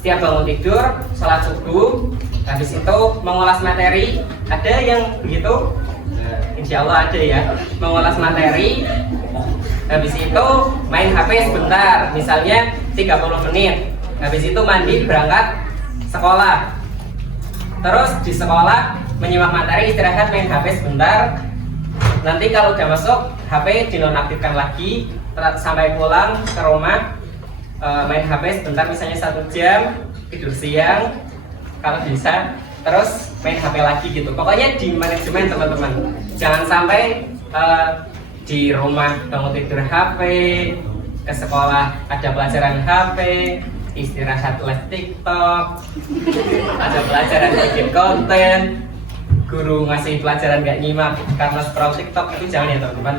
Setiap bangun tidur, sholat subuh, habis itu mengulas materi. Ada yang begitu? Insya Allah ada ya. Mengulas materi, habis itu main HP sebentar, misalnya 30 menit. Habis itu mandi berangkat sekolah. Terus di sekolah menyimak materi, istirahat, main HP sebentar. Nanti kalau udah masuk HP dinonaktifkan lagi sampai pulang ke rumah, main HP sebentar misalnya 1 jam, tidur siang kalau bisa, terus main HP lagi gitu. Pokoknya di manajemen teman-teman. Jangan sampai di rumah bangun tidur HP, ke sekolah ada pelajaran HP, istirahat live TikTok, ada pelajaran bikin konten, guru ngasih pelajaran gak nyimak karena scroll TikTok. Itu jangan ya teman-teman,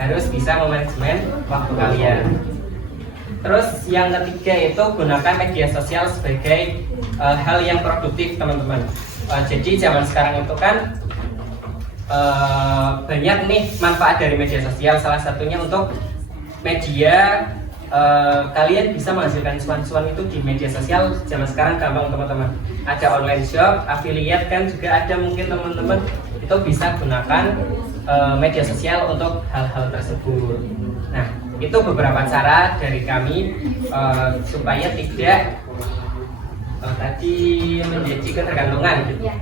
harus bisa memanajemen waktu kalian. Terus yang ketiga itu gunakan media sosial sebagai hal yang produktif teman-teman. Jadi zaman sekarang itu kan banyak nih manfaat dari media sosial. Salah satunya untuk media, kalian bisa menghasilkan cuan-cuan itu di media sosial. Zaman sekarang gampang teman-teman, ada online shop, affiliate kan juga ada. Mungkin teman-teman itu bisa gunakan media sosial untuk hal-hal tersebut. Nah, itu beberapa cara dari kami supaya tidak tadi menjadi ketergantungan gitu.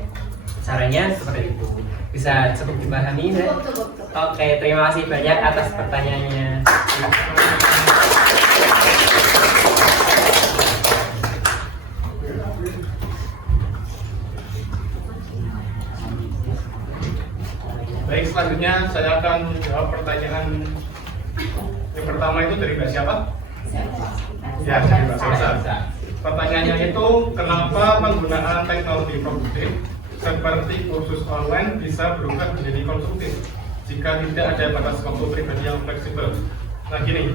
Caranya seperti itu. Bisa cukup dipahami ya? Cukup. Oke, terima kasih banyak atas pertanyaannya. Baik, selanjutnya saya akan menjawab pertanyaan yang pertama itu dari Mbak siapa? Ya, dari Mbak Salsa. Pertanyaannya itu, kenapa penggunaan teknologi produktif seperti kursus online bisa berubah menjadi konsumtif jika tidak ada batas waktu pribadi yang fleksibel? Nah gini,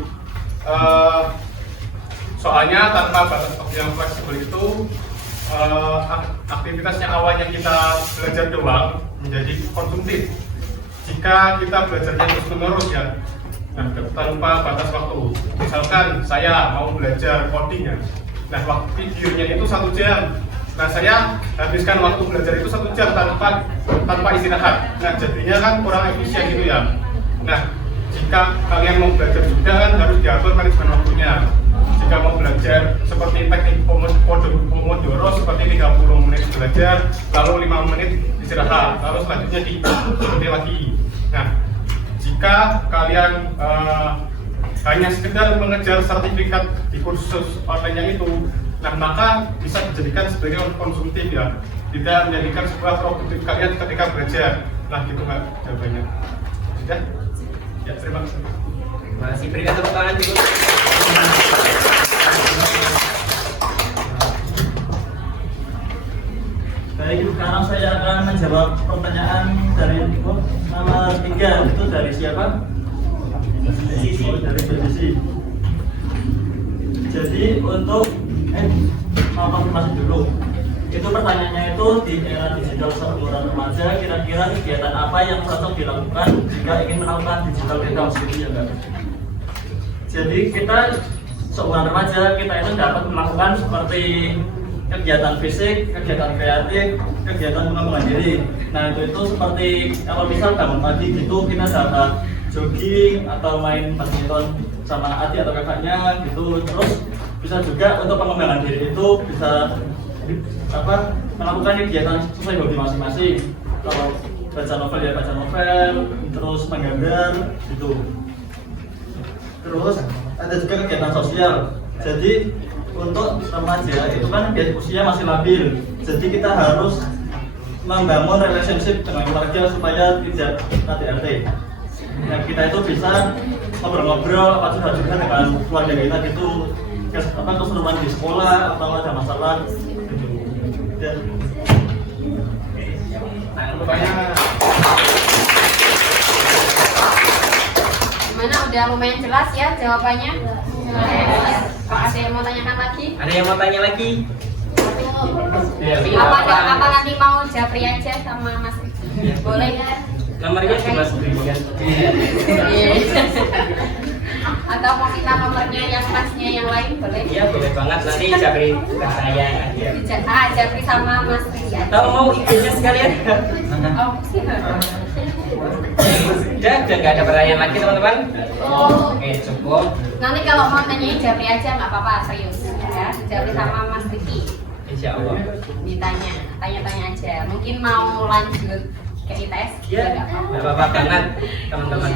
soalnya tanpa batas waktu yang fleksibel itu aktivitasnya awalnya kita belajar doang menjadi konsumtif. Jika kita belajarnya terus-menerus ya, nah, tanpa batas waktu. Misalkan saya mau belajar coding ya, nah waktu videonya itu 1 jam. Nah saya habiskan waktu belajar itu 1 jam tanpa istirahat. Nah jadinya kan kurang efisien gitu ya. Nah jika kalian mau belajar juga kan harus diatur manajemen waktunya. Jika mau belajar seperti teknik Pomodoro seperti 30 menit belajar, lalu 5 menit istirahat, lalu selanjutnya diikuti lagi. Nah jika kalian hanya sekedar mengejar sertifikat di kursus online itu, nah maka bisa dijadikan sebagai konsumtif ya, tidak menjadikan sebuah produktif kalian ketika belajar. Nah gitu Mbak jawabannya. Sudah? Ya, terima kasih. Terima kasih, berikan tepuk tangan dulu. Baik, sekarang saya akan menjawab pertanyaan dari nomor 3. Itu dari siapa? Dari Sisi. Jadi untuk mau konfirmasi dulu. Itu pertanyaannya itu, di era digital seumuran remaja, kira-kira kegiatan apa yang cocok dilakukan jika ingin melakukan digital detox gitu ya Mbak? Jadi kita seumuran remaja, kita itu dapat melakukan seperti kegiatan fisik, kegiatan kreatif, kegiatan pengembangan diri. Nah itu seperti kalau misal bangun pagi gitu kita dapat jogging atau main badminton sama adik atau kakaknya gitu. Terus bisa juga untuk pengembangan diri itu bisa melakukan kegiatan sesuai hobi masing-masing. Kalau baca novel ya baca novel, terus menggambar gitu. Terus ada juga kegiatan sosial. Jadi untuk remaja itu kan usia masih labil, jadi kita harus membangun relationship dengan keluarga supaya tidak KDRT. Nah kita itu bisa ngobrol-ngobrol apa curhat-curhat dengan keluarga kita gitu, keseruan di sekolah atau ada masalah gitu. Dan Gimana, udah lumayan jelas ya jawabannya? Kalau ada yang mau tanyakan lagi? Ada yang mau tanya lagi? Apa nanti mau Japri aja sama Mas Riki? Boleh kan? Nomornya cuma berikan. Atau mau kita nomornya yang Masnya yang lain boleh? Iya boleh banget, nanti Japri ke saya aja. Japri sama Mas Riki aja. Atau mau IG-nya sekalian? Oh, siap. Udah nggak ada pertanyaan lagi teman-teman? Oh. Oke cukup. Nanti kalau mau tanyain Japri aja nggak apa-apa, serius ya. Japri sama Insya Allah. Tanya-tanya aja. Mungkin mau lanjut ke ITS? Ya, Nggak apa-apa. nggak apa-apa banget teman-teman.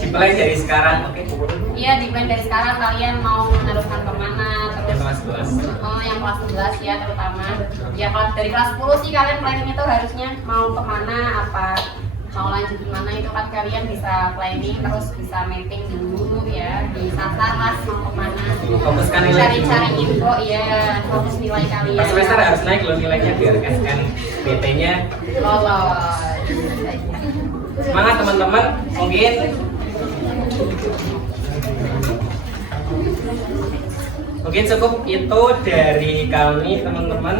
Dimulai dari sekarang, oke? Iya, dimulai dari sekarang kalian mau meneruskan kemana? Yang Terus kelas 11. yang kelas 11 ya terutama. Ya kalau dari kelas 10 sih kalian planningnya tuh harusnya mau kemana, apa mau lanjut kemana itu kan kalian bisa planning terus bisa mapping dulu ya di Satlas mau kemana. Fokuskan nilai Cari-cari info ya, fokus nilai kalian. Per semester harus naik loh nilainya biar SNBT-nya Lolos. semangat teman-teman. Mungkin cukup itu dari kami teman-teman.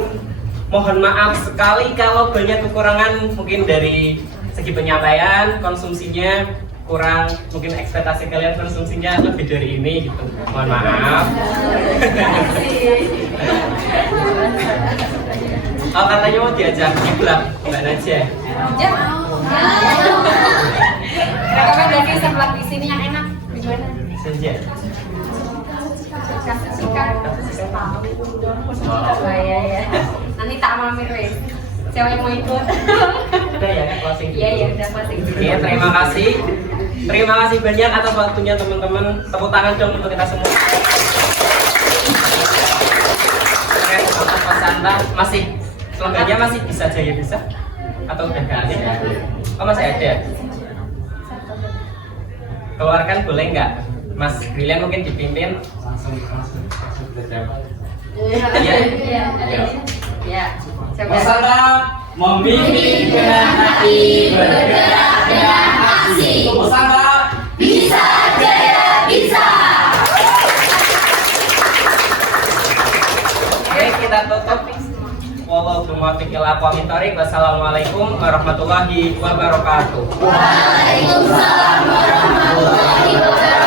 Mohon maaf sekali kalau banyak kekurangan mungkin dari segi penyampaian, konsumsinya kurang, mungkin ekspektasi kalian konsumsinya lebih dari ini gitu. Mohon maaf. Oh, katanya mau diajak nyeblak Mbak Najwa. Ya. Rekomendasi sebelah di sini yang enak gimana? Senja. Kasih suka. Oh ya. Nanti tak mampir wes. Siapa yang mau ikut? Udah ya, closing dulu. Iya, udah closing dulu. Oke, terima kasih. Terima kasih banyak atas waktunya teman-teman. Tepuk tangan dong untuk kita semua. Oke, untuk pesanta masih selanjutnya masih bisa jaya bisa atau udah ganti? Oh masih ada. Keluarkan boleh nggak? Mas Brilian mungkin dipimpin. Langsung berjawab. Iya. Ya. Coba. Pesanta membimbing dengan hati, bergerak dengan aksi. Pesanta bisa jaya bisa. Oke, kita tutup. Wassalamualaikum warahmatullahi wabarakatuh. Waalaikumsalam warahmatullahi wabarakatuh.